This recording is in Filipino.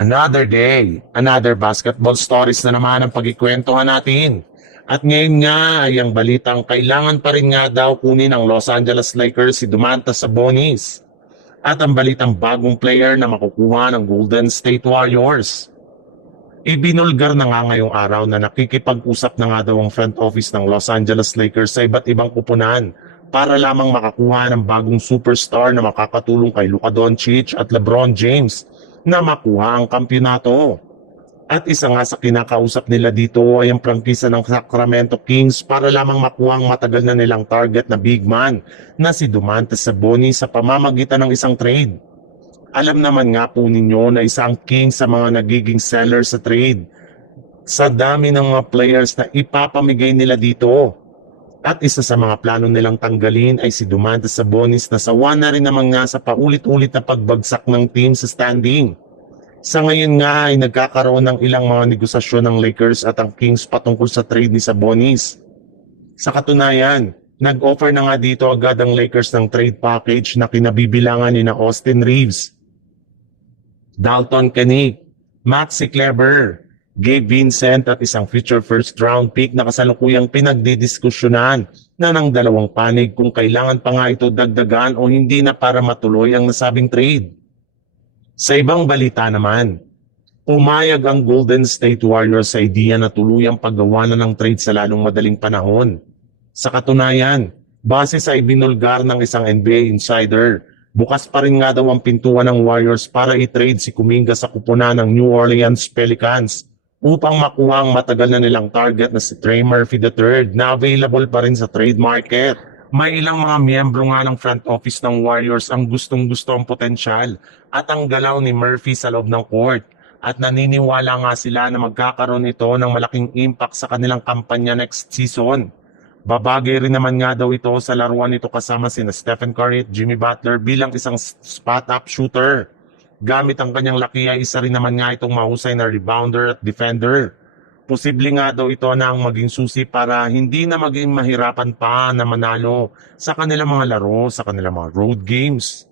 Another day, another basketball stories na naman ang pagkikwentuhan natin. At ngayon nga ay ang balitang kailangan pa rin nga daw kunin ng Los Angeles Lakers si Domantas Sabonis. At ang balitang bagong player na makukuha ng Golden State Warriors. Ibinulgar na nga ngayong araw na nakikipag-usap na nga daw ang front office ng Los Angeles Lakers sa iba't ibang kupunan para lamang makakuha ng bagong superstar na makakatulong kay Luka Doncic at LeBron James na makuha ang kampyonato. At isa nga sa kinakausap nila dito ay ang prangkisa ng Sacramento Kings para lamang makuha ang matagal na nilang target na big man na si Domantas Sabonis sa pamamagitan ng isang trade. Alam naman nga po ninyo na isang Kings sa mga nagiging seller sa trade sa dami ng mga players na ipapamigay nila dito. At isa sa mga plano nilang tanggalin ay si Domantas Sabonis na sawa na rin naman nga sa paulit-ulit na pagbagsak ng team sa standing. Sa ngayon nga ay nagkakaroon ng ilang mga negosasyon ng Lakers at ang Kings patungkol sa trade ni Sabonis. Sa katunayan, nag-offer na nga dito agad ang Lakers ng trade package na kinabibilangan ni na Austin Reeves, Dalton Knight, Maxi Kleber, Gabe Vincent at isang future first round pick na kasalukuyang pinagdidiskusyonan na ng dalawang panig kung kailangan pa nga ito dagdagan o hindi na para matuloy ang nasabing trade. Sa ibang balita naman, pumayag ang Golden State Warriors sa ideya na tuluyang paggawa na ng trade sa lalong madaling panahon. Sa katunayan, base sa ibinulgar ng isang NBA insider, bukas pa rin nga daw ang pintuan ng Warriors para i-trade si Kuminga sa kupunan ng New Orleans Pelicans upang makuha ang matagal na nilang target na si Trey Murphy III na available pa rin sa trade market. May ilang mga miyembro nga ng front office ng Warriors ang gustong-gusto ang potensyal at ang galaw ni Murphy sa loob ng court at naniniwala nga sila na magkakaroon ito ng malaking impact sa kanilang kampanya next season. Babagay rin naman nga daw ito sa laruan nito kasama sina Stephen Curry at Jimmy Butler bilang isang spot-up shooter. Gamit ang kanyang laki ay isa rin naman nga itong mahusay na rebounder at defender. Posible nga daw ito na ang maging susi para hindi na maging mahirapan pa na manalo sa kanilang mga laro, sa kanilang mga road games.